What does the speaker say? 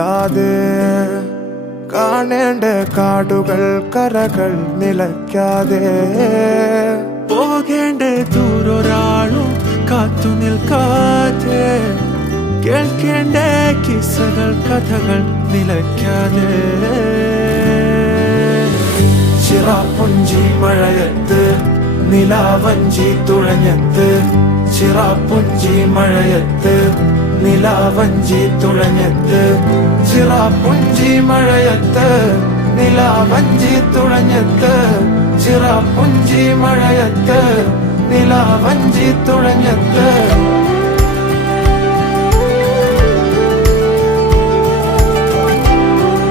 നില്ലാതെ കാണേണ്ട കാടുകൾ കരകൾ നിലയ്ക്കാതെ പോകേണ്ട ദൂരൊരാളും കാത്തു നിൽക്കാതെ കേൾക്കേണ്ട കിസ്സകൾ കഥകൾ നിലയ്ക്കാതെ ചിറാപ്പുഞ്ചി മഴയത്ത് നിലാവഞ്ചി തുഴഞ്ഞത്ത് ചിറാപ്പുഞ്ചി മഴയത്ത് നിലാവഞ്ചി തുഴഞ്ഞത്ത് ചിറാപ്പുഞ്ചി മഴയത്ത് നിലാവഞ്ചി തുഴഞ്ഞത്ത് ചിറാപ്പുഞ്ചി മഴയത്ത് നിലാവഞ്ചി തുഴഞ്ഞത്ത്